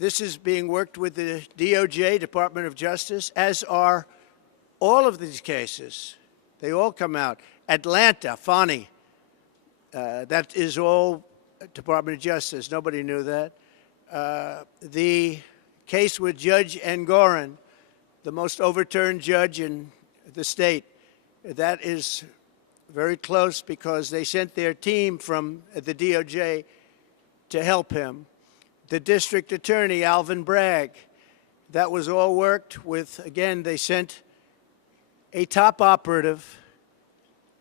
This is being worked with the DOJ, Department of Justice, as are all of these cases. They all come out. Atlanta, Fani, that is all Department of Justice. Nobody knew that. The case with Judge Engoron, the most overturned judge in the state, that is very close because they sent their team from the DOJ to help him. The district attorney, Alvin Bragg, that was all worked with, again, they sent a top operative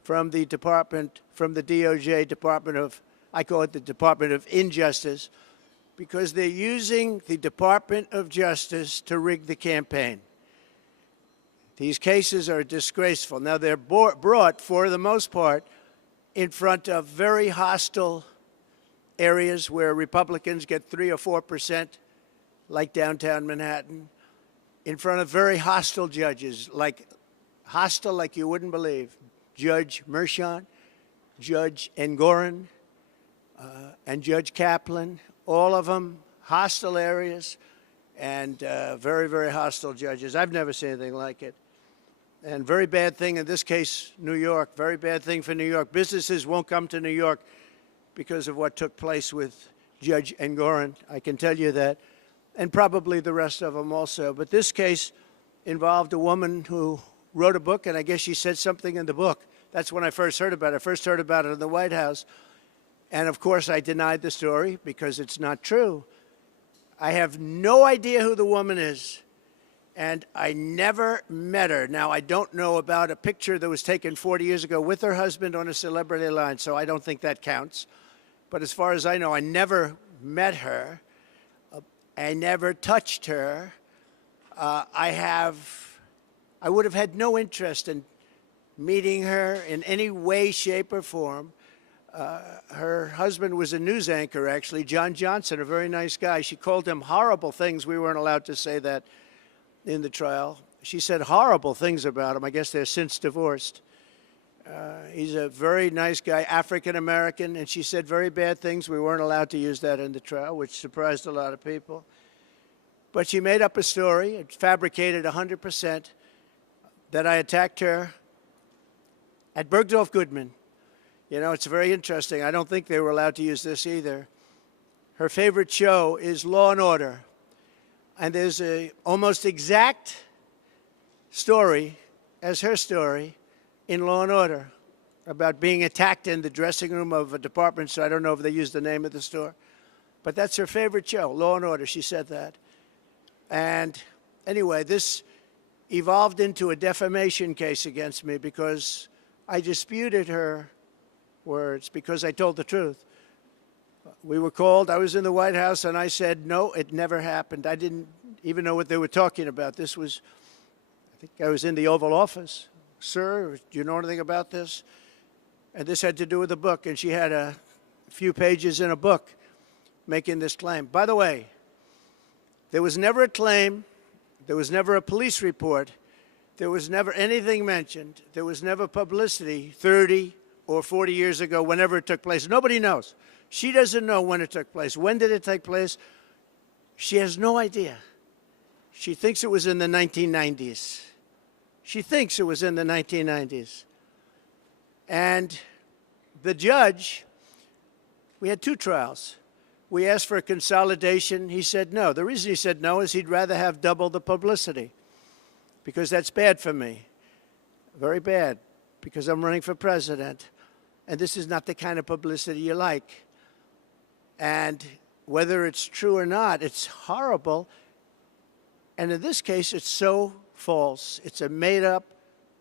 from the department, from the DOJ Department of, I call it the Department of Injustice, because they're using the Department of Justice to rig the campaign. These cases are disgraceful. Now, they're brought, for the most part, in front of very hostile areas where Republicans get 3 or 4%, like downtown Manhattan, in front of very hostile judges, like hostile like you wouldn't believe. Judge Mershon, Judge Engoron, and Judge Kaplan, all of them hostile areas and very, very hostile judges. I've never seen anything like it. And very bad thing in this case, New York, very bad thing for New York. Businesses won't come to New York because of what took place with Judge Engoron. I can tell you that, and probably the rest of them also. But this case involved a woman who wrote a book, and I guess she said something in the book. That's when I first heard about it. I first heard about it in the White House. And, of course, I denied the story because it's not true. I have no idea who the woman is, and I never met her. Now, I don't know about a picture that was taken 40 years ago with her husband on a celebrity line, so I don't think that counts. But as far as I know, I never met her. I never touched her. I would have had no interest in meeting her in any way, shape, or form. Her husband was a news anchor, actually, John Johnson, a very nice guy. She called him horrible things. We weren't allowed to say that in the trial. She said horrible things about him. I guess they're since divorced. He's a very nice guy, African-American, and she said very bad things. We weren't allowed to use that in the trial, which surprised a lot of people. But she made up a story, it fabricated 100%, that I attacked her at Bergdorf Goodman. You know, it's very interesting. I don't think they were allowed to use this either. Her favorite show is Law and Order. And there's an almost exact story as her story in Law and Order about being attacked in the dressing room of a department store. I don't know if they used the name of the store. But that's her favorite show, Law and Order. She said that. And anyway, this evolved into a defamation case against me because I disputed her words because I told the truth. We were called. I was in the White House, and I said, no, it never happened. I didn't even know what they were talking about. This was, I think I was in the Oval Office. Sir, do you know anything about this? And this had to do with the book, and she had a few pages in a book making this claim. By the way, there was never a claim. There was never a police report. There was never anything mentioned. There was never publicity 30 or 40 years ago, whenever it took place. Nobody knows. She doesn't know when it took place. When did it take place? She has no idea. She thinks it was in the 1990s. She thinks it was in the 1990s. And the judge, we had 2 trials. We asked for a consolidation. He said no. The reason he said no is he'd rather have double the publicity because that's bad for me. Very bad, because I'm running for president. And this is not the kind of publicity you like. And whether it's true or not, it's horrible. And in this case, it's so false. It's a made-up,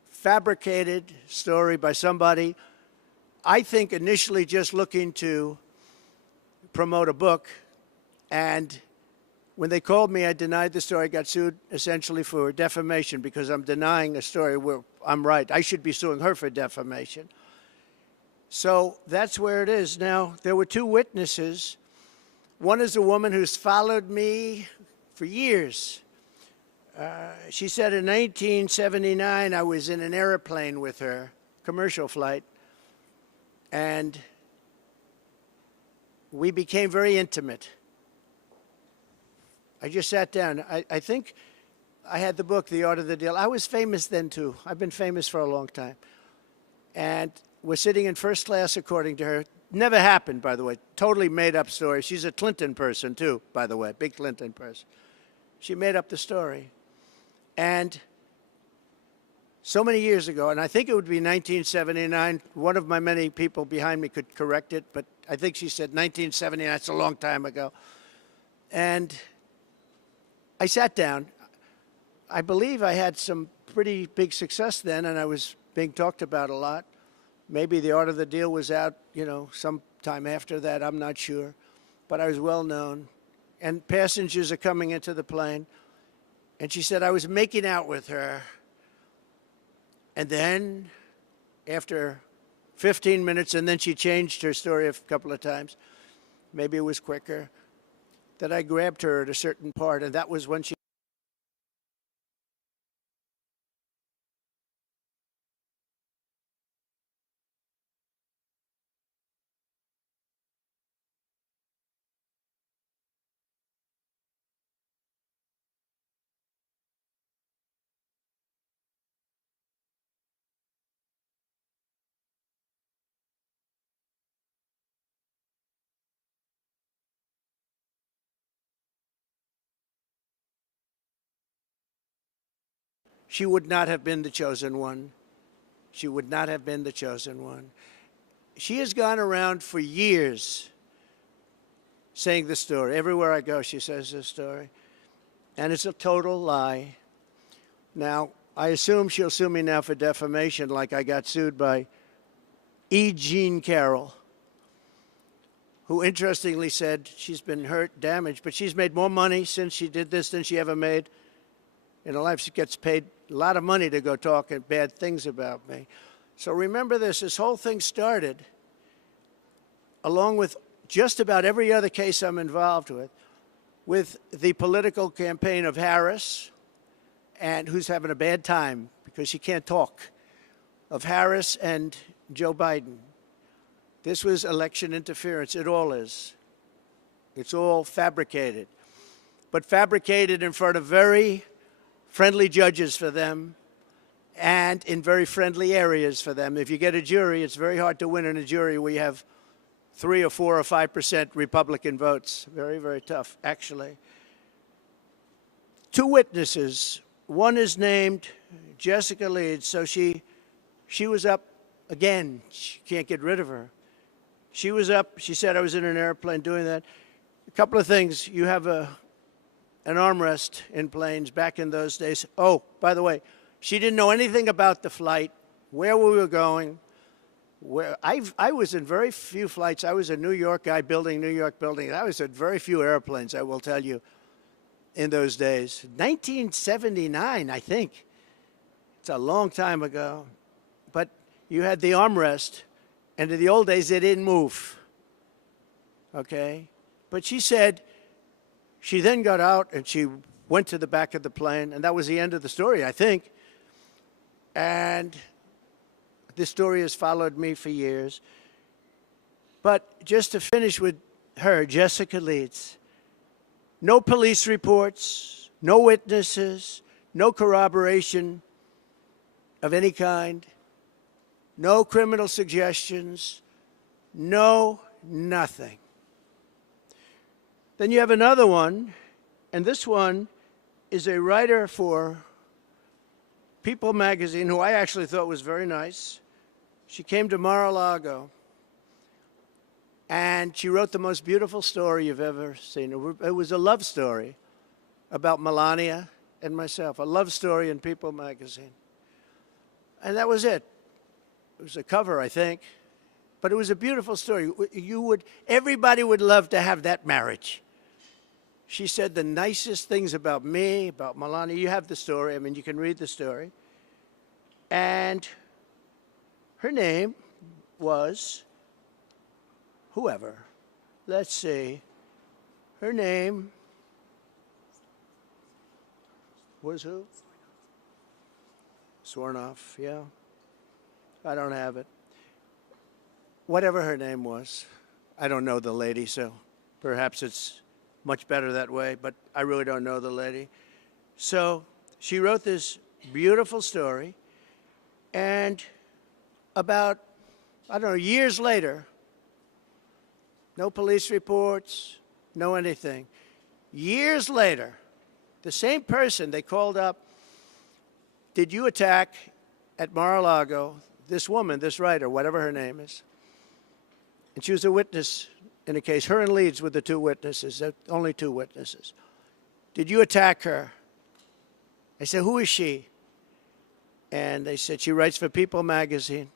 fabricated story by somebody, I think, initially just looking to promote a book. And when they called me, I denied the story. I got sued essentially for defamation because I'm denying a story where I'm right. I should be suing her for defamation. So that's where it is. Now, there were 2 witnesses. One is a woman who's followed me for years. She said in 1979, I was in an airplane with her, commercial flight, and we became very intimate. I just sat down. I think I had the book, The Art of the Deal. I was famous then, too. I've been famous for a long time. And we're sitting in first class, according to her. Never happened, by the way. Totally made up story. She's a Clinton person, too, by the way, big Clinton person. She made up the story. And so many years ago, and I think it would be 1979, one of my many people behind me could correct it, but I think she said 1979, that's a long time ago. And I sat down. I believe I had some pretty big success then, and I was being talked about a lot. Maybe The Art of the Deal was out, sometime after that, I'm not sure. But I was well known. And passengers are coming into the plane. And she said I was making out with her. And then, after 15 minutes, and then she changed her story a couple of times, maybe it was quicker, that I grabbed her at a certain part, and that was when she would not have been the chosen one. She would not have been the chosen one. She has gone around for years saying the story. Everywhere I go, she says this story. And it's a total lie. Now, I assume she'll sue me now for defamation, like I got sued by E. Jean Carroll, who interestingly said she's been hurt, damaged, but she's made more money since she did this than she ever made in her life. She gets paid a lot of money to go talk bad things about me. So remember this whole thing started, along with just about every other case I'm involved with the political campaign of Harris, and who's having a bad time because she can't talk, of Harris and Joe Biden. This was election interference. It all is. It's all fabricated. But fabricated in front of very friendly judges for them and in very friendly areas for them. If you get a jury, it's very hard to win in a jury where you have 3 or 4 or 5% Republican votes. Very, very tough, actually. 2 witnesses. One is named Jessica Leeds. So she was up again. She can't get rid of her. She was up. She said I was in an airplane doing that. A couple of things. You have an armrest in planes back in those days. Oh, by the way, she didn't know anything about the flight, where we were going. I was in very few flights. I was a New York guy building New York buildings. I was in very few airplanes, I will tell you, in those days. 1979, I think. It's a long time ago. But you had the armrest, and in the old days, they didn't move. Okay? But she said she then got out, and she went to the back of the plane, and that was the end of the story, I think. And this story has followed me for years. But just to finish with her, Jessica Leeds, no police reports, no witnesses, no corroboration of any kind, no criminal suggestions, no nothing. Then you have another one, and this one is a writer for People magazine, who I actually thought was very nice. She came to Mar-a-Lago, and she wrote the most beautiful story you've ever seen. It was a love story about Melania and myself, a love story in People magazine. And that was it. It was a cover, I think, but it was a beautiful story. Everybody would love to have that marriage. She said the nicest things about me, about Melania. You have the story. I mean, you can read the story. And her name was whoever. Let's see. Her name was who? Swornoff, yeah. I don't have it. Whatever her name was. I don't know the lady, so perhaps it's much better that way, but I really don't know the lady. So she wrote this beautiful story, and about, I don't know, years later, no police reports, no anything. Years later, the same person they called up, did you attack at Mar-a-Lago this woman, this writer, whatever her name is? And she was a witness in a case. Her and Leeds were the two witnesses, only two witnesses. Did you attack her? I said, who is she? And they said, she writes for People magazine.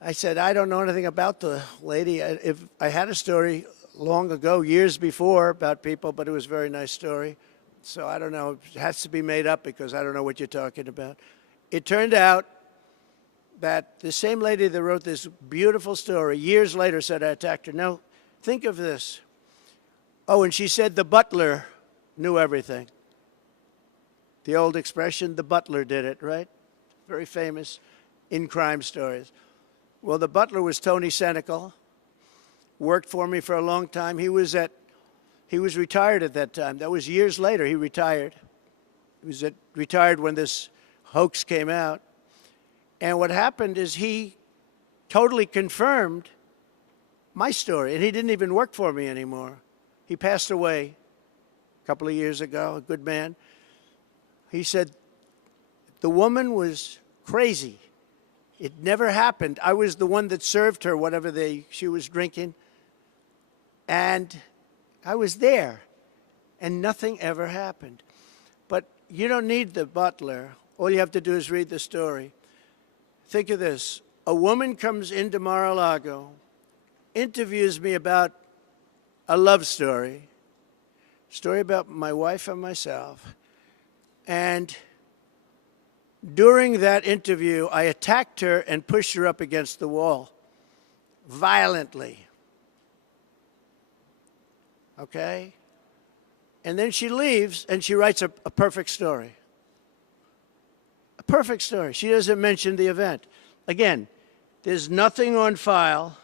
I said, I don't know anything about the lady. If I had a story long ago, years before, about People, but it was a very nice story. So I don't know. It has to be made up because I don't know what you're talking about. It turned out that the same lady that wrote this beautiful story years later said I attacked her. Now, think of this. Oh, and she said the butler knew everything. The old expression, the butler did it, right? Very famous in crime stories. Well, the butler was Tony Senecal, worked for me for a long time. He was retired at that time. That was years later, he retired. He was retired when this hoax came out. And what happened is he totally confirmed my story, and he didn't even work for me anymore. He passed away a couple of years ago, a good man. He said, the woman was crazy. It never happened. I was the one that served her whatever she was drinking, and I was there, and nothing ever happened. But you don't need the butler. All you have to do is read the story. Think of this. A woman comes into Mar-a-Lago, interviews me about a love story about my wife and myself. And during that interview, I attacked her and pushed her up against the wall violently. Okay? And then she leaves and she writes a perfect story. A perfect story. She doesn't mention the event. Again, there's nothing on file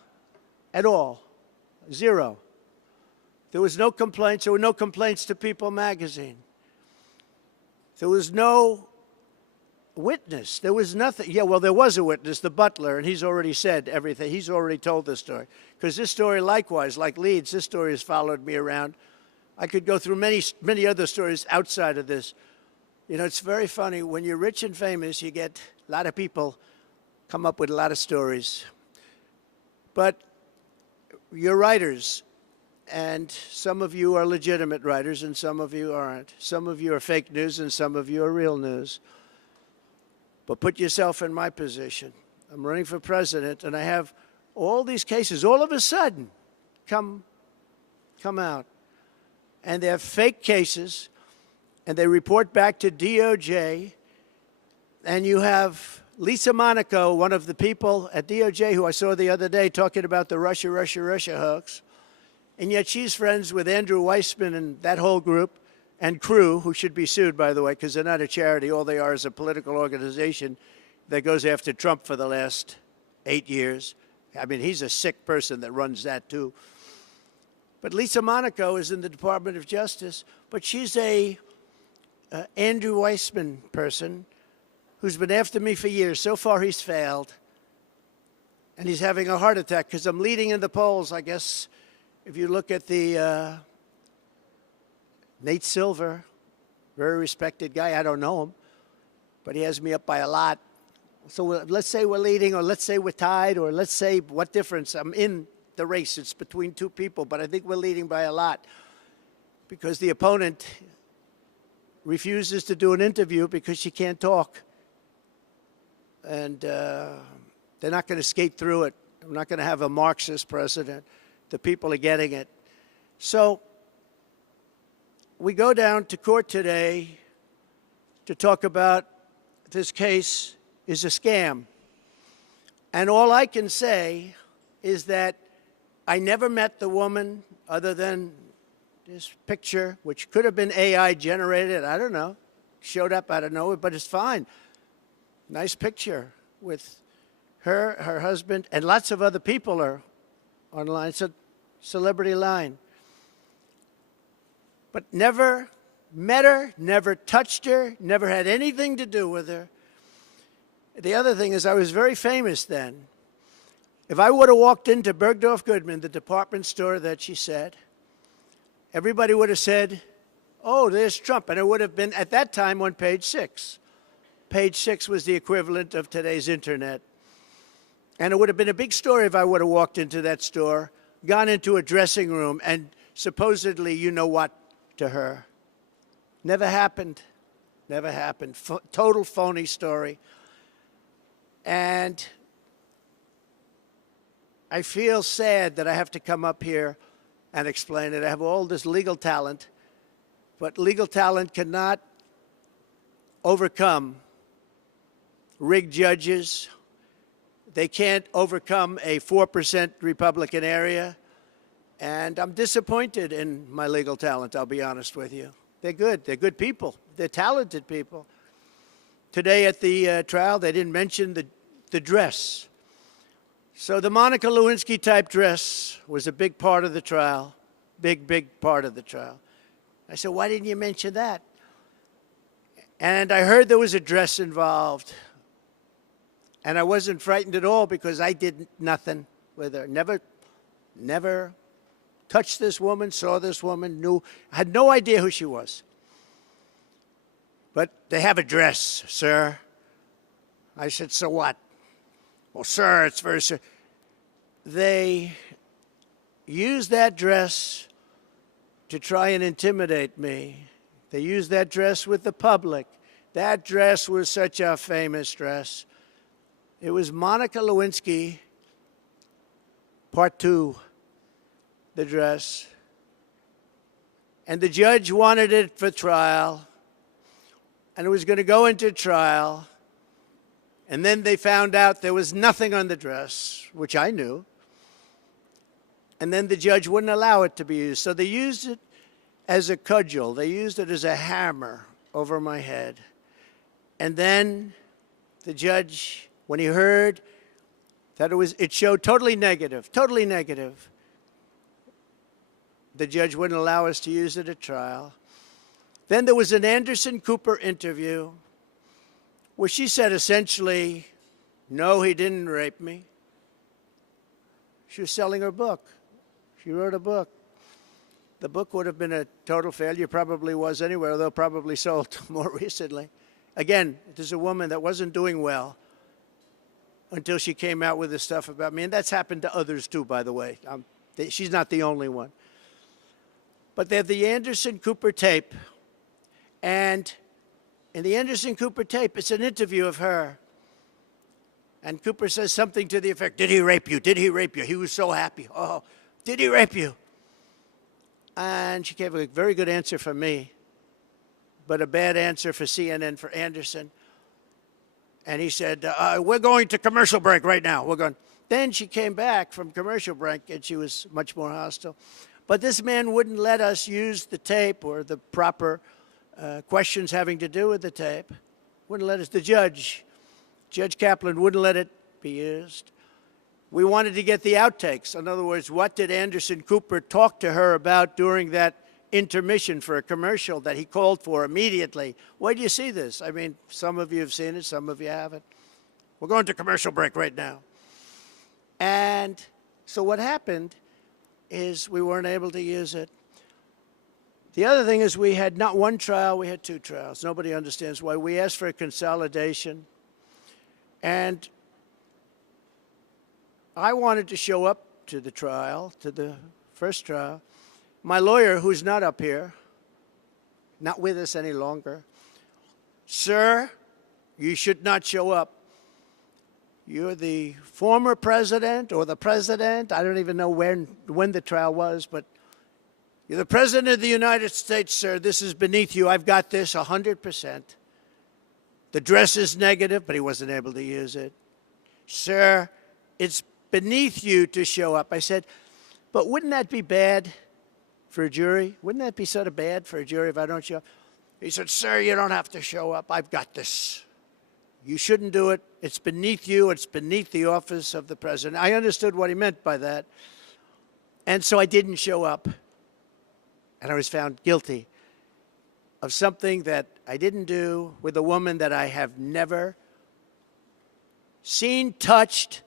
at all. Zero. There was no complaints. There were no complaints to People magazine. There was no witness. There was nothing. Yeah, well, there was a witness, the butler, and he's already said everything. He's already told this story. Because this story, likewise, like Leeds, this story has followed me around. I could go through many other stories outside of this. You know, it's very funny. When you're rich and famous, you get a lot of people come up with a lot of stories. But you're writers, and some of you are legitimate writers, and some of you aren't. Some of you are fake news, and some of you are real news. But put yourself in my position. I'm running for president, and I have all these cases all of a sudden come out. And they're fake cases, and they report back to DOJ. And you have Lisa Monaco, one of the people at DOJ who I saw the other day talking about the Russia hoax. And yet she's friends with Andrew Weissman and that whole group and crew, who should be sued, by the way, because they're not a charity. All they are is a political organization that goes after Trump for the last 8 years. I mean, he's a sick person that runs that, too. But Lisa Monaco is in the Department of Justice, but she's a Andrew Weissman person who's been after me for years. So far, he's failed. And he's having a heart attack because I'm leading in the polls, I guess. If you look at the Nate Silver, very respected guy. I don't know him, but he has me up by a lot. So let's say we're leading, or let's say we're tied, or let's say what difference. I'm in the race. It's between two people, but I think we're leading by a lot because the opponent refuses to do an interview because she can't talk. And they're not going to skate through it. I'm not going to have a Marxist president. The people are getting it. So we go down to court today to talk about this case is a scam. And all I can say is that I never met the woman other than this picture, which could have been AI generated. I don't know. Showed up out of nowhere, but it's fine. Nice picture with her husband, and lots of other people are online. It's a celebrity line. but never met her, never touched her, never had anything to do with her. The other thing is I was very famous then. If I would have walked into Bergdorf Goodman, the department store that she said, everybody would have said, oh, there's Trump. And it would have been, at that time, on page 6. Page 6 was the equivalent of today's internet. And it would have been a big story if I would have walked into that store, gone into a dressing room, and supposedly, you know what, to her. Never happened. Never happened. Total phony story. And I feel sad that I have to come up here and explain it. I have all this legal talent, but legal talent cannot overcome rigged judges. They can't overcome a 4% Republican area. And I'm disappointed in my legal talent, I'll be honest with you. They're good. They're good people. They're talented people. Today at the trial, they didn't mention the dress. So the Monica Lewinsky type dress was a big part of the trial, big part of the trial. I said, why didn't you mention that? And I heard there was a dress involved. And I wasn't frightened at all because I did nothing with her. Never touched this woman, saw this woman, had no idea who she was. But they have a dress, sir. I said, so what? Well, sir, it's very, sir. They used that dress to try and intimidate me. They used that dress with the public. That dress was such a famous dress. It was Monica Lewinsky, part 2, the dress. And the judge wanted it for trial. And it was going to go into trial. And then they found out there was nothing on the dress, which I knew. And then the judge wouldn't allow it to be used. So they used it as a cudgel. They used it as a hammer over my head. And then the judge, when he heard that it showed totally negative, the judge wouldn't allow us to use it at trial. Then there was an Anderson Cooper interview where she said essentially, no, he didn't rape me. She was selling her book. She wrote a book. The book would have been a total failure, probably was anyway, although probably sold more recently. Again, this is a woman that wasn't doing well until she came out with this stuff about me. And that's happened to others too, by the way. She's not the only one. But they have the Anderson Cooper tape. And in the Anderson Cooper tape, it's an interview of her. And Cooper says something to the effect, did he rape you? Did he rape you? He was so happy. Oh, did he rape you? And she gave a very good answer for me, but a bad answer for CNN, for Anderson. And he said, we're going to commercial break right now. We're going. Then she came back from commercial break, and she was much more hostile. But this man wouldn't let us use the tape or the proper questions having to do with the tape. Wouldn't let us. The Judge Kaplan, wouldn't let it be used. We wanted to get the outtakes. In other words, what did Anderson Cooper talk to her about during that intermission for a commercial that he called for immediately? Where do you see this? I mean, some of you have seen it, some of you haven't. We're going to commercial break right now. And so what happened is we weren't able to use it. The other thing is we had not one trial, we had 2 trials. Nobody understands why. We asked for a consolidation. And I wanted to show up to the trial, to the first trial. My lawyer, who's not up here, not with us any longer, sir, you should not show up. You're the former president or the president. I don't even know when the trial was, but you're the president of the United States, sir. This is beneath you. I've got this 100%. The dress is negative, but he wasn't able to use it. Sir, it's beneath you to show up. I said, but wouldn't that be bad for a jury? Wouldn't that be sort of bad for a jury if I don't show up? He said, sir, you don't have to show up. I've got this. You shouldn't do it. It's beneath you. It's beneath the office of the president. I understood what he meant by that. And so I didn't show up. and I was found guilty of something that I didn't do with a woman that I have never seen, touched,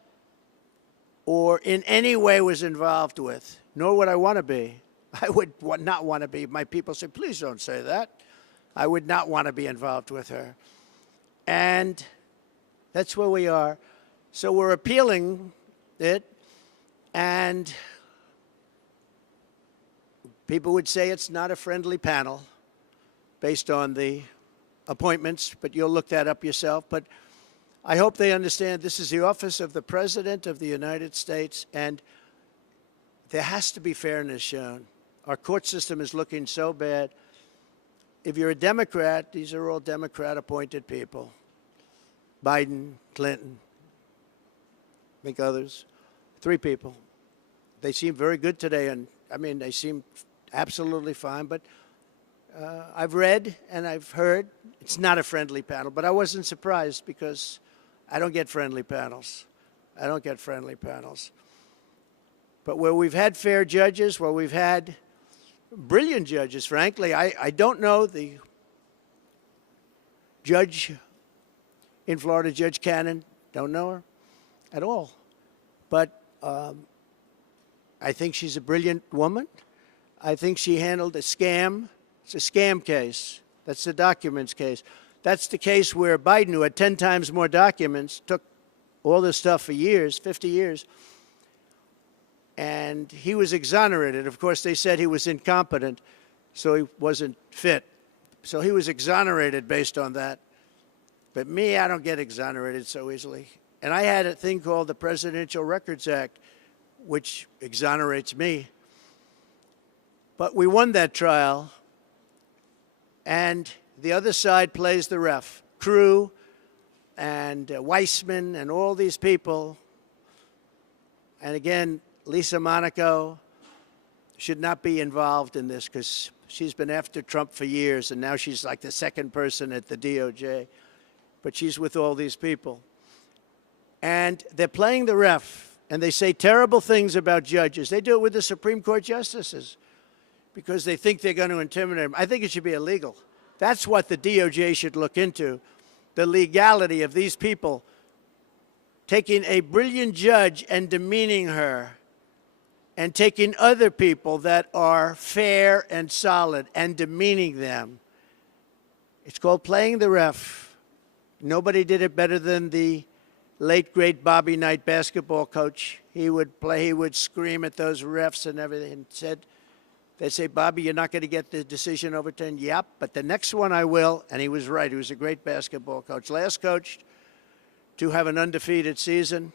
or in any way was involved with, nor would I want to be. I would not want to be. My people say, please don't say that. I would not want to be involved with her. And that's where we are. So we're appealing it, and people would say it's not a friendly panel based on the appointments, but you'll look that up yourself. But I hope they understand this is the office of the President of the United States, and there has to be fairness shown. Our court system is looking so bad. If you're a Democrat, these are all Democrat-appointed people. Biden, Clinton, I think others. 3 people. They seem very good today, and I mean, they seem absolutely fine, but I've read and I've heard it's not a friendly panel, but I wasn't surprised because I don't get friendly panels. I don't get friendly panels. But where we've had fair judges, where we've had brilliant judges, frankly, I don't know the judge in Florida, Judge Cannon, don't know her at all. But I think she's a brilliant woman. I think she handled a scam. It's a scam case. That's the documents case. That's the case where Biden, who had 10 times more documents, took all this stuff for years, 50 years, and he was exonerated. Of course, they said he was incompetent, so he wasn't fit. So he was exonerated based on that. But me, I don't get exonerated so easily. And I had a thing called the Presidential Records Act, which exonerates me. But we won that trial, and the other side plays the ref. Crew and Weissman and all these people. And again, Lisa Monaco should not be involved in this because she's been after Trump for years, and now she's like the second person at the DOJ. But she's with all these people. And they're playing the ref, and they say terrible things about judges. They do it with the Supreme Court justices because they think they're going to intimidate them. I think it should be illegal. That's what the DOJ should look into, the legality of these people taking a brilliant judge and demeaning her, and taking other people that are fair and solid and demeaning them. It's called playing the ref. Nobody did it better than the late, great Bobby Knight basketball coach. He would play, he would scream at those refs and everything, and they'd say, Bobby, you're not going to get the decision overturned. Yep, but the next one I will. And he was right. He was a great basketball coach. Last coach to have an undefeated season.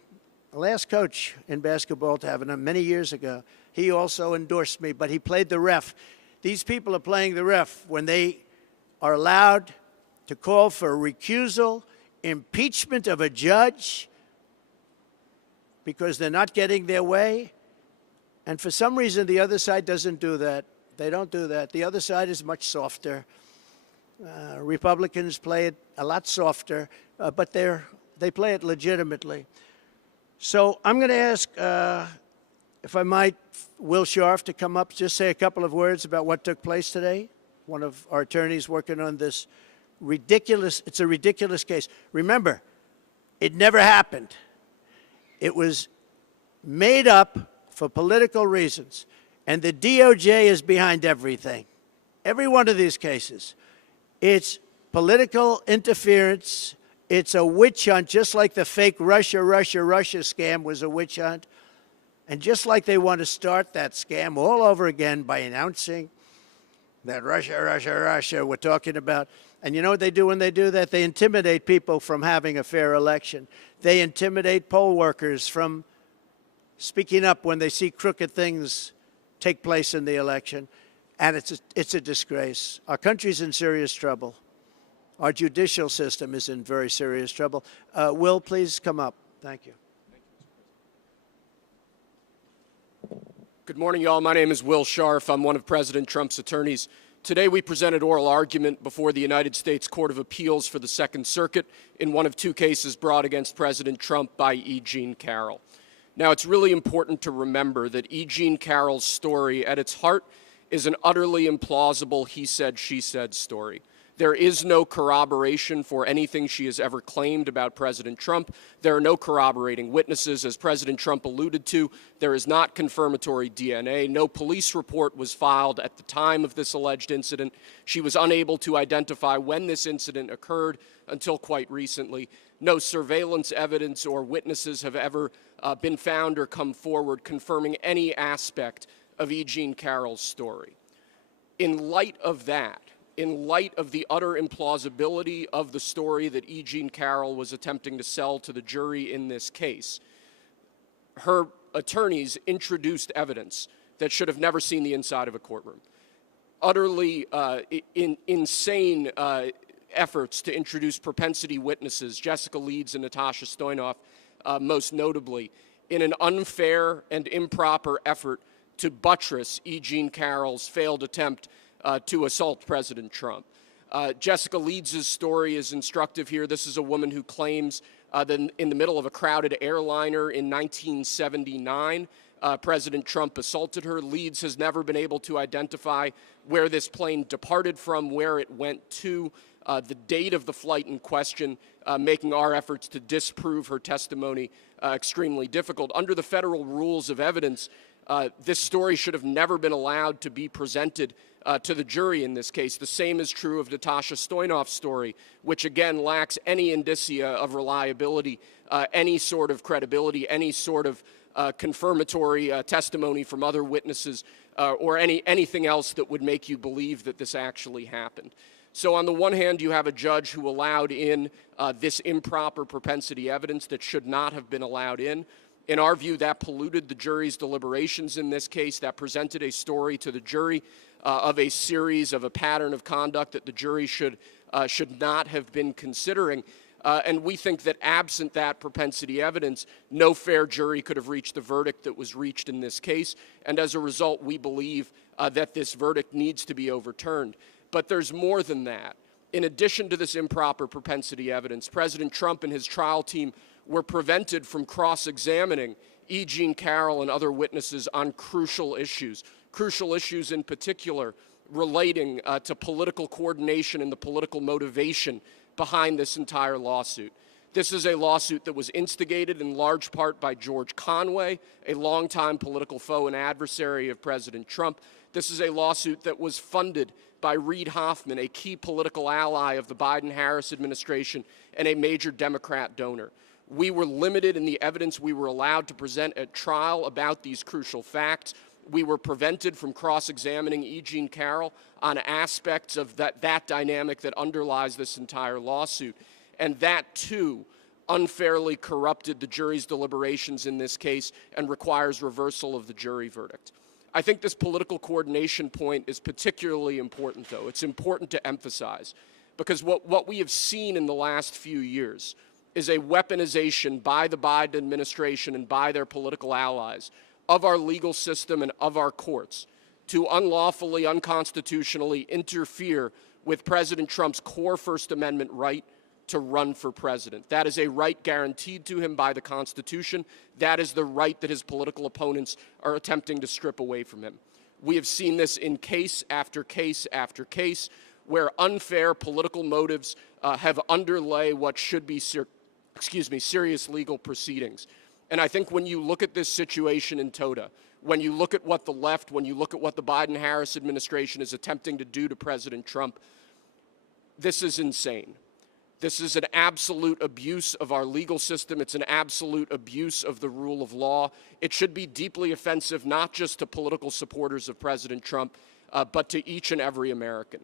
The last coach in basketball to have it many years ago. He also endorsed me, but he played the ref. These people are playing the ref when they are allowed to call for recusal, impeachment of a judge because they're not getting their way. And for some reason, the other side doesn't do that. They don't do that. The other side is much softer. Republicans play it a lot softer, but they play it legitimately. So I'm going to ask, if I might, Will Scharf to come up, just say a couple of words about what took place today. One of our attorneys working on this it's a ridiculous case. Remember, it never happened. It was made up for political reasons. And the DOJ is behind everything. Every one of these cases. It's political interference. It's a witch hunt, just like the fake Russia scam was a witch hunt. And just like they want to start that scam all over again by announcing that Russia we're talking about. And you know what they do when they do that? They intimidate people from having a fair election. They intimidate poll workers from speaking up when they see crooked things take place in the election. And it's a disgrace. Our country's in serious trouble. Our judicial system is in very serious trouble. Will, please come up. Thank you. Good morning, y'all. My name is Will Scharf. I'm one of President Trump's attorneys. Today, we presented oral argument before the United States Court of Appeals for the Second Circuit in one of 2 cases brought against President Trump by E. Jean Carroll. Now, it's really important to remember that E. Jean Carroll's story at its heart is an utterly implausible he said, she said story. There is no corroboration for anything she has ever claimed about President Trump. There are no corroborating witnesses. As President Trump alluded to, there is not confirmatory DNA. No police report was filed at the time of this alleged incident. She was unable to identify when this incident occurred until quite recently. No surveillance evidence or witnesses have ever been found or come forward confirming any aspect of E. Jean Carroll's story. In light of that, in light of the utter implausibility of the story that E. Jean Carroll was attempting to sell to the jury in this case, her attorneys introduced evidence that should have never seen the inside of a courtroom. Utterly insane efforts to introduce propensity witnesses, Jessica Leeds and Natasha Stoynoff, most notably, in an unfair and improper effort to buttress E. Jean Carroll's failed attempt to assault President Trump. Jessica Leeds' story is instructive here. This is a woman who claims that in the middle of a crowded airliner in 1979, President Trump assaulted her. Leeds has never been able to identify where this plane departed from, where it went to, the date of the flight in question, making our efforts to disprove her testimony extremely difficult. Under the federal rules of evidence, this story should have never been allowed to be presented to the jury in this case. The same is true of Natasha Stoynoff's story, which again lacks any indicia of reliability, any sort of credibility, any sort of confirmatory testimony from other witnesses, or anything else that would make you believe that this actually happened. So on the one hand, you have a judge who allowed in this improper propensity evidence that should not have been allowed in. In our view, that polluted the jury's deliberations in this case. That presented a story to the jury of a series of a pattern of conduct that the jury should not have been considering. And we think that absent that propensity evidence, no fair jury could have reached the verdict that was reached in this case. And as a result, we believe that this verdict needs to be overturned. But there's more than that. In addition to this improper propensity evidence, President Trump and his trial team were prevented from cross-examining E. Jean Carroll and other witnesses on crucial issues in particular relating to political coordination and the political motivation behind this entire lawsuit. This is a lawsuit that was instigated in large part by George Conway, a longtime political foe and adversary of President Trump. This is a lawsuit that was funded by Reid Hoffman, a key political ally of the Biden-Harris administration and a major Democrat donor. We were limited in the evidence we were allowed to present at trial about these crucial facts. We were prevented from cross-examining E. Jean Carroll on aspects of that dynamic that underlies this entire lawsuit. And that, too, unfairly corrupted the jury's deliberations in this case and requires reversal of the jury verdict. I think this political coordination point is particularly important, though. It's important to emphasize, because what we have seen in the last few years is a weaponization by the Biden administration and by their political allies of our legal system and of our courts to unlawfully, unconstitutionally interfere with President Trump's core First Amendment right to run for president. That is a right guaranteed to him by the Constitution. That is the right that his political opponents are attempting to strip away from him. We have seen this in case after case after case where unfair political motives have underlay what should be serious legal proceedings. And I think when you look at this situation in toto, when you look at what the left, when you look at what the Biden-Harris administration is attempting to do to President Trump, this is insane. This is an absolute abuse of our legal system. It's an absolute abuse of the rule of law. It should be deeply offensive, not just to political supporters of President Trump, but to each and every American.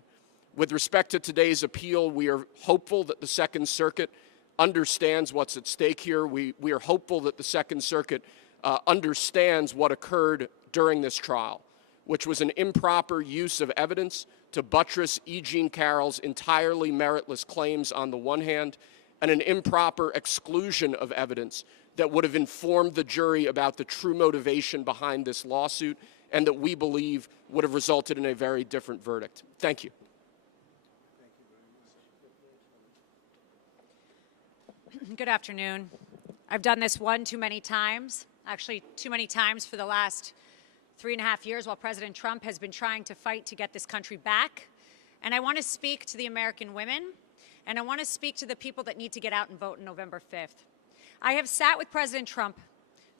With respect to today's appeal, we are hopeful that the Second Circuit understands what's at stake here. We are hopeful that the Second Circuit understands what occurred during this trial, which was an improper use of evidence to buttress E. Jean Carroll's entirely meritless claims on the one hand, and an improper exclusion of evidence that would have informed the jury about the true motivation behind this lawsuit and that we believe would have resulted in a very different verdict. Thank you. Good afternoon. I've done this one too many times, actually too many times for the last 3.5 years while President Trump has been trying to fight to get this country back. And I want to speak to the American women, and I want to speak to the people that need to get out and vote on November 5th. I have sat with President Trump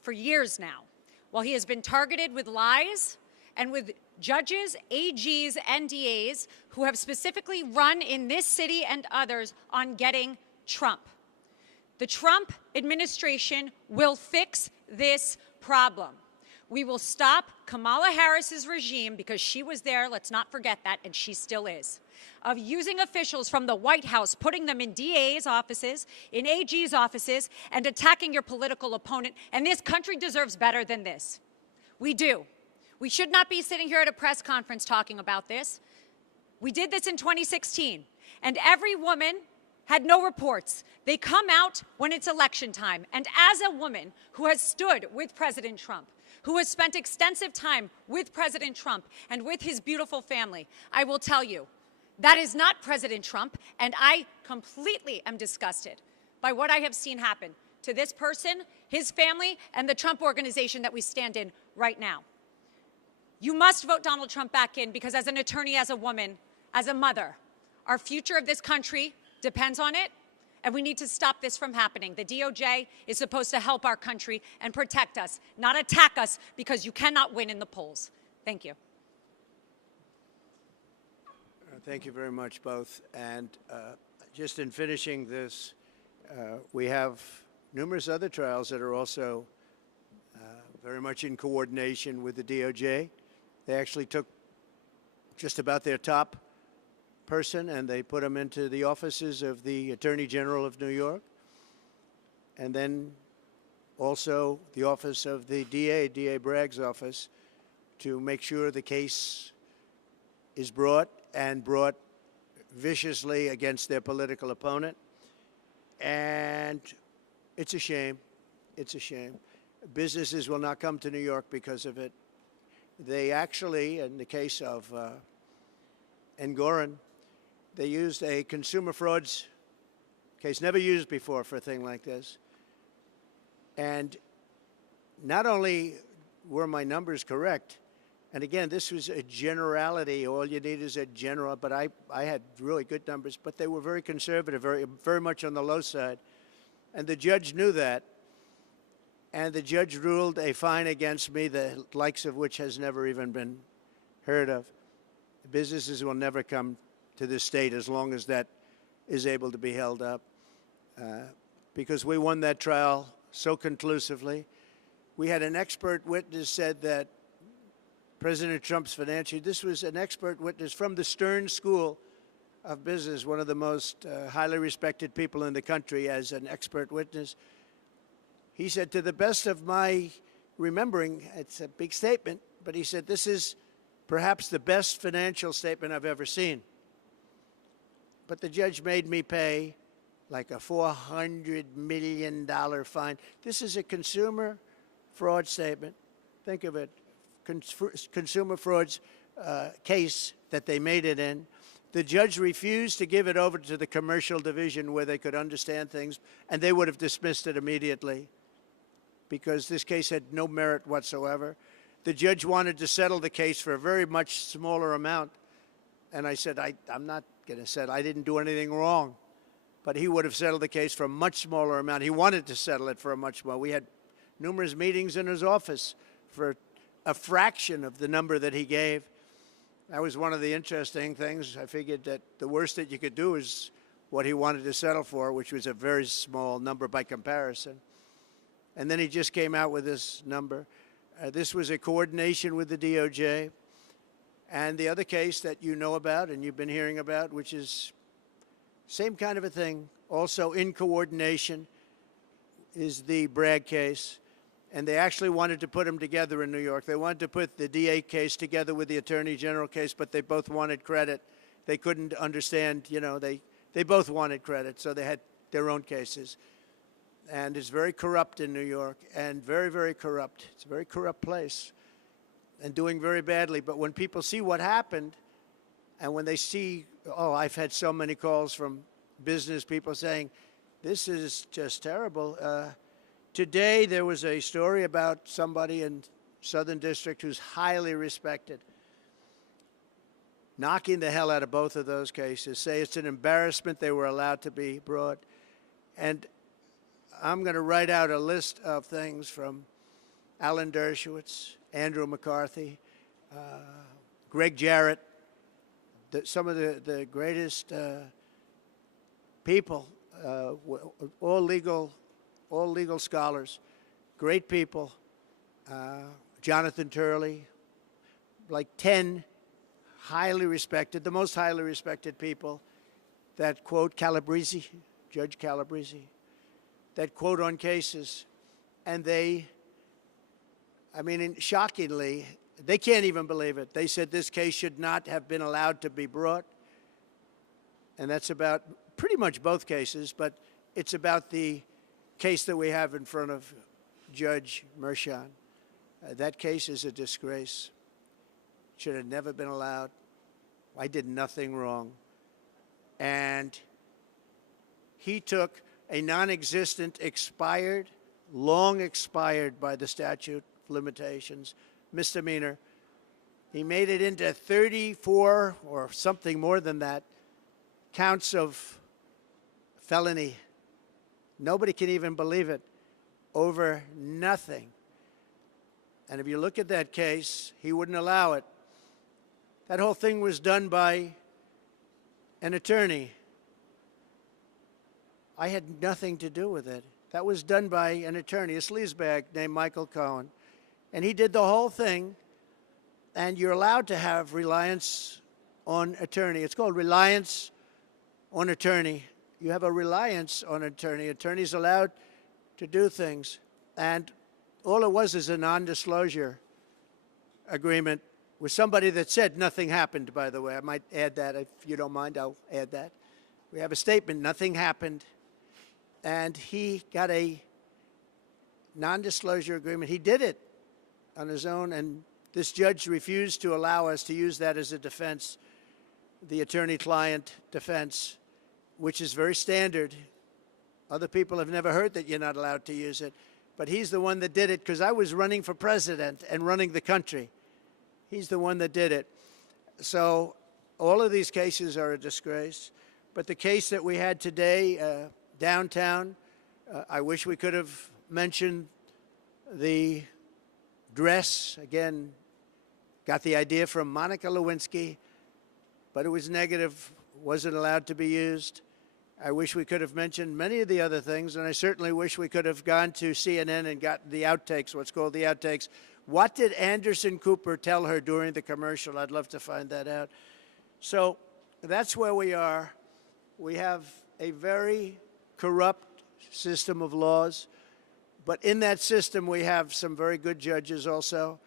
for years now, while he has been targeted with lies and with judges, AGs, and DAs who have specifically run in this city and others on getting Trump. The Trump administration will fix this problem. We will stop Kamala Harris's regime, because she was there, let's not forget that, and she still is, of using officials from the White House, putting them in DA's offices, in AG's offices, and attacking your political opponent. And this country deserves better than this. We do. We should not be sitting here at a press conference talking about this. We did this in 2016, and every woman had no reports. They come out when it's election time. And as a woman who has stood with President Trump, who has spent extensive time with President Trump and with his beautiful family, I will tell you, that is not President Trump, and I completely am disgusted by what I have seen happen to this person, his family, and the Trump organization that we stand in right now. You must vote Donald Trump back in, because as an attorney, as a woman, as a mother, our future of this country depends on it, and we need to stop this from happening. The DOJ is supposed to help our country and protect us, not attack us, because you cannot win in the polls. Thank you. Thank you very much, both. And just in finishing this, we have numerous other trials that are also very much in coordination with the DOJ. They actually took just about their top person and they put him into the offices of the Attorney General of New York, and then also the office of the DA Bragg's office, to make sure the case is brought viciously against their political opponent. And it's a shame. It's a shame. Businesses will not come to New York because of it. They actually, in the case of Engoron, they used a consumer frauds case, never used before for a thing like this. And not only were my numbers correct, and again, this was a generality, all you need is a general, but I had really good numbers, but they were very conservative, very much on the low side. And the judge knew that. And the judge ruled a fine against me, the likes of which has never even been heard of. Businesses will never come to this state as long as that is able to be held up, because we won that trial so conclusively. We had an expert witness said that President Trump's financial, this was an expert witness from the Stern School of Business, one of the most highly respected people in the country, as an expert witness. He said, to the best of my remembering, it's a big statement, but he said, this is perhaps the best financial statement I've ever seen. But the judge made me pay like a $400 million fine. This is a consumer fraud statement. Think of it, consumer frauds case that they made it in. The judge refused to give it over to the commercial division where they could understand things, and they would have dismissed it immediately because this case had no merit whatsoever. The judge wanted to settle the case for a very much smaller amount, and I said, I'm not going to settle. I didn't do anything wrong. But he would have settled the case for a much smaller amount. He wanted to settle it for a much more. We had numerous meetings in his office for a fraction of the number that he gave. That was one of the interesting things. I figured that the worst that you could do is what he wanted to settle for, which was a very small number by comparison. And then he just came out with this number. This was a coordination with the DOJ. And the other case that you know about and you've been hearing about, which is same kind of a thing, also in coordination, is the Bragg case. And they actually wanted to put them together in New York. They wanted to put the DA case together with the Attorney General case, but they both wanted credit. They couldn't understand, you know, they both wanted credit, so they had their own cases. And it's very corrupt in New York, and very, very corrupt. It's a very corrupt place and doing very badly. But when people see what happened, and when they see, oh, I've had so many calls from business people saying, this is just terrible. Today there was a story about somebody in Southern District, who's highly respected, knocking the hell out of both of those cases, say it's an embarrassment they were allowed to be brought. And I'm going to write out a list of things from Alan Dershowitz, Andrew McCarthy, Greg Jarrett, some of the greatest people, all legal scholars, great people, Jonathan Turley, like 10 highly respected, the most highly respected people that quote Calabrese, Judge Calabrese, that quote on cases, and they, I mean, shockingly, they can't even believe it. They said this case should not have been allowed to be brought, and that's about pretty much both cases, but it's about the case that we have in front of Judge Merchan. That case is a disgrace. Should have never been allowed. I did nothing wrong. And he took a non-existent, expired, long expired by the statute of limitations, misdemeanor. He made it into 34 or something more than that counts of felony. Nobody can even believe it, over nothing. And if you look at that case, he wouldn't allow it. That whole thing was done by an attorney. I had nothing to do with it. That was done by an attorney, a sleazebag named Michael Cohen. And he did the whole thing. And you're allowed to have reliance on attorney. It's called reliance on attorney. You have a reliance on attorney. Attorney's allowed to do things. And all it was is a non-disclosure agreement with somebody that said nothing happened, by the way. I might add that. If you don't mind, I'll add that. We have a statement, nothing happened. And he got a non-disclosure agreement. He did it on his own, and this judge refused to allow us to use that as a defense, the attorney-client defense, which is very standard. Other people have never heard that you're not allowed to use it. But he's the one that did it because I was running for president and running the country. He's the one that did it. So all of these cases are a disgrace. But the case that we had today, downtown, I wish we could have mentioned the dress. Again, got the idea from Monica Lewinsky, but it was negative, wasn't allowed to be used. I wish we could have mentioned many of the other things, and I certainly wish we could have gone to CNN and gotten the outtakes, what's called the outtakes. What did Anderson Cooper tell her during the commercial? I'd love to find that out. So that's where we are. We have a very corrupt system of laws, but in that system we have some very good judges also,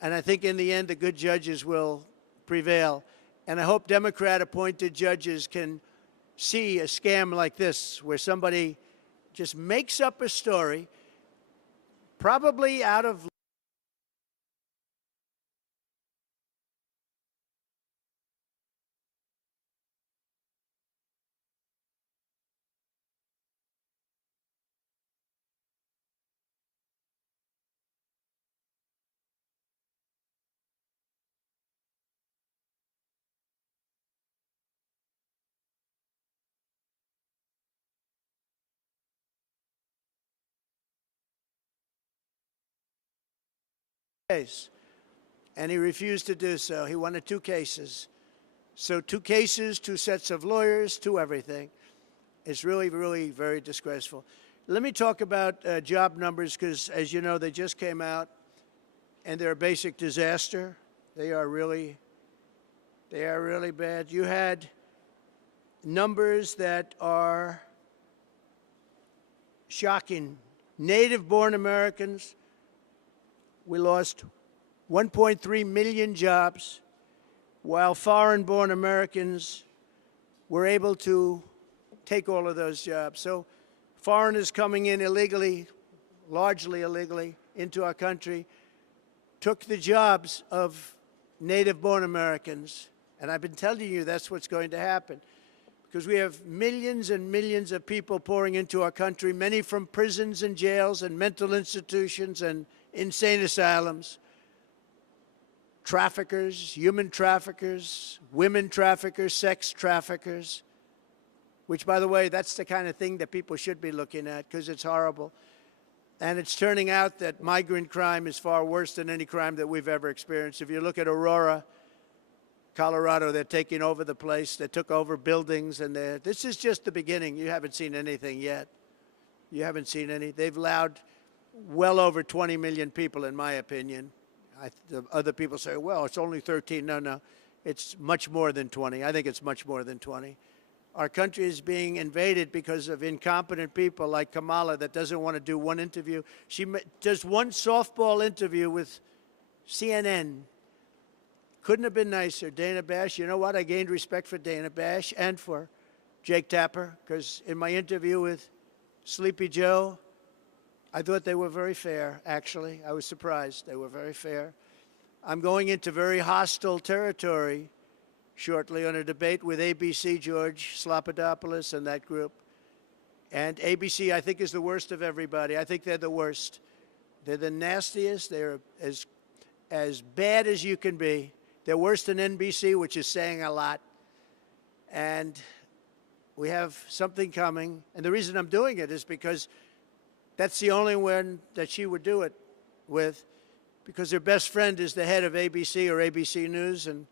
and I think in the end the good judges will prevail. And I hope Democrat-appointed judges can see a scam like this, where somebody just makes up a story, probably out of case, and he refused to do so. He wanted 2 cases. So 2 cases, 2 sets of lawyers, 2 everything. It's really, really very disgraceful. Let me talk about job numbers, because as you know, they just came out, and they're a basic disaster. They are really bad. You had numbers that are shocking. Native-born Americans, we lost 1.3 million jobs, while foreign-born Americans were able to take all of those jobs. So foreigners coming in illegally, largely illegally, into our country, took the jobs of native-born Americans. And I've been telling you that's what's going to happen, because we have millions and millions of people pouring into our country, many from prisons and jails and mental institutions and insane asylums. traffickers, human traffickers, women traffickers, sex traffickers, which, by the way, that's the kind of thing that people should be looking at because it's horrible. And it's turning out that migrant crime is far worse than any crime that we've ever experienced. If you look at Aurora, Colorado, they're taking over the place. They took over buildings, and this is just the beginning. You haven't seen anything yet. You haven't seen any. They've allowed well over 20 million people, in my opinion. Other people say, well, it's only 13. No, it's much more than 20. I think it's much more than 20. Our country is being invaded because of incompetent people like Kamala that doesn't want to do one interview. She does one softball interview with CNN. Couldn't have been nicer. Dana Bash, you know what? I gained respect for Dana Bash and for Jake Tapper because in my interview with Sleepy Joe, I thought they were very fair, actually. I was surprised. They were very fair. I'm going into very hostile territory shortly on a debate with ABC, George Slopadopoulos and that group. And ABC, I think, is the worst of everybody. I think they're the worst. They're the nastiest. They're as bad as you can be. They're worse than NBC, which is saying a lot. And we have something coming. And the reason I'm doing it is because that's the only one that she would do it with, because her best friend is the head of ABC or ABC News, and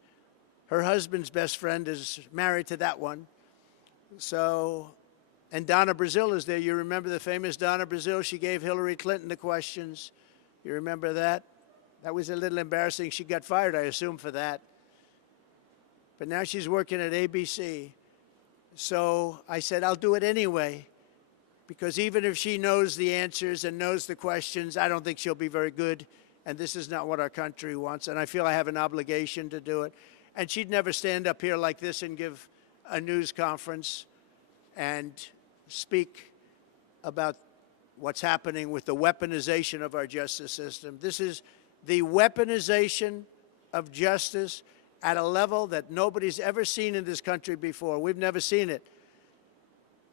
her husband's best friend is married to that one. So, and Donna Brazile is there. You remember the famous Donna Brazile? She gave Hillary Clinton the questions. You remember that? That was a little embarrassing. She got fired, I assume, for that. But now she's working at ABC. So I said, I'll do it anyway, because even if she knows the answers and knows the questions, I don't think she'll be very good. And this is not what our country wants. And I feel I have an obligation to do it. And she'd never stand up here like this and give a news conference and speak about what's happening with the weaponization of our justice system. This is the weaponization of justice at a level that nobody's ever seen in this country before. We've never seen it.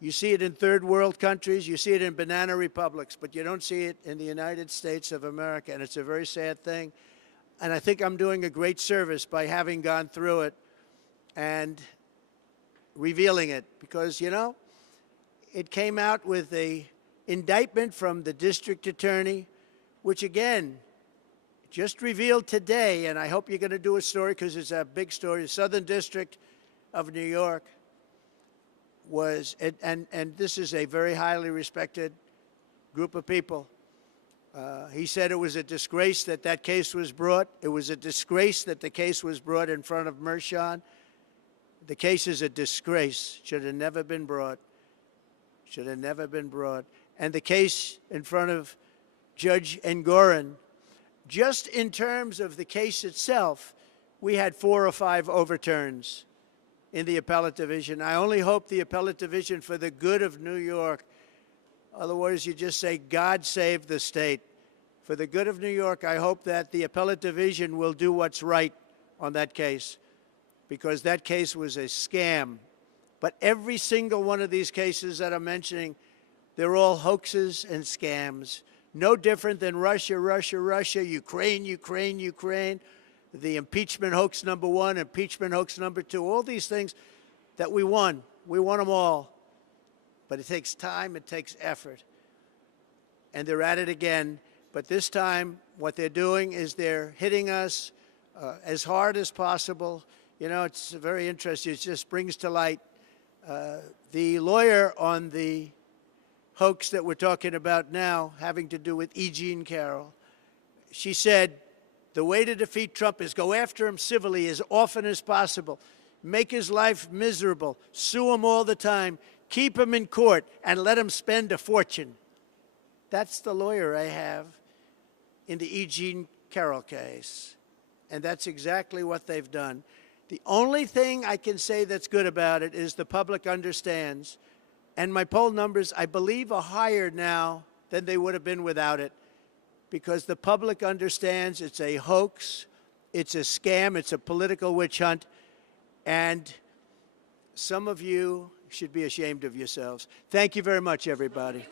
You see it in third world countries, you see it in banana republics, but you don't see it in the United States of America, and it's a very sad thing. And I think I'm doing a great service by having gone through it and revealing it, because, you know, it came out with an indictment from the district attorney, which, again, just revealed today, and I hope you're going to do a story because it's a big story. The Southern District of New York was, and this is a very highly respected group of people. He said it was a disgrace that that case was brought. It was a disgrace that the case was brought in front of Mershon. The case is a disgrace. Should have never been brought. Should have never been brought. And the case in front of Judge Engoron, just in terms of the case itself, we had 4 or 5 overturns in the appellate division. I only hope the appellate division, for the good of New York, otherwise you just say, God save the state. For the good of New York, I hope that the appellate division will do what's right on that case, because that case was a scam. But every single one of these cases that I'm mentioning, they're all hoaxes and scams. No different than Russia, Ukraine, the impeachment hoax number 1, impeachment hoax number 2, all these things that we won. We won them all. But it takes time, it takes effort. And they're at it again. But this time, what they're doing is they're hitting us as hard as possible. You know, it's very interesting. It just brings to light the lawyer on the hoax that we're talking about now, having to do with E. Jean Carroll. She said, the way to defeat Trump is go after him civilly as often as possible, make his life miserable, sue him all the time, keep him in court, and let him spend a fortune. That's the lawyer I have in the E. Jean Carroll case. And that's exactly what they've done. The only thing I can say that's good about it is the public understands. And my poll numbers, I believe, are higher now than they would have been without it, because the public understands it's a hoax, it's a scam, it's a political witch hunt, and some of you should be ashamed of yourselves. Thank you very much, everybody.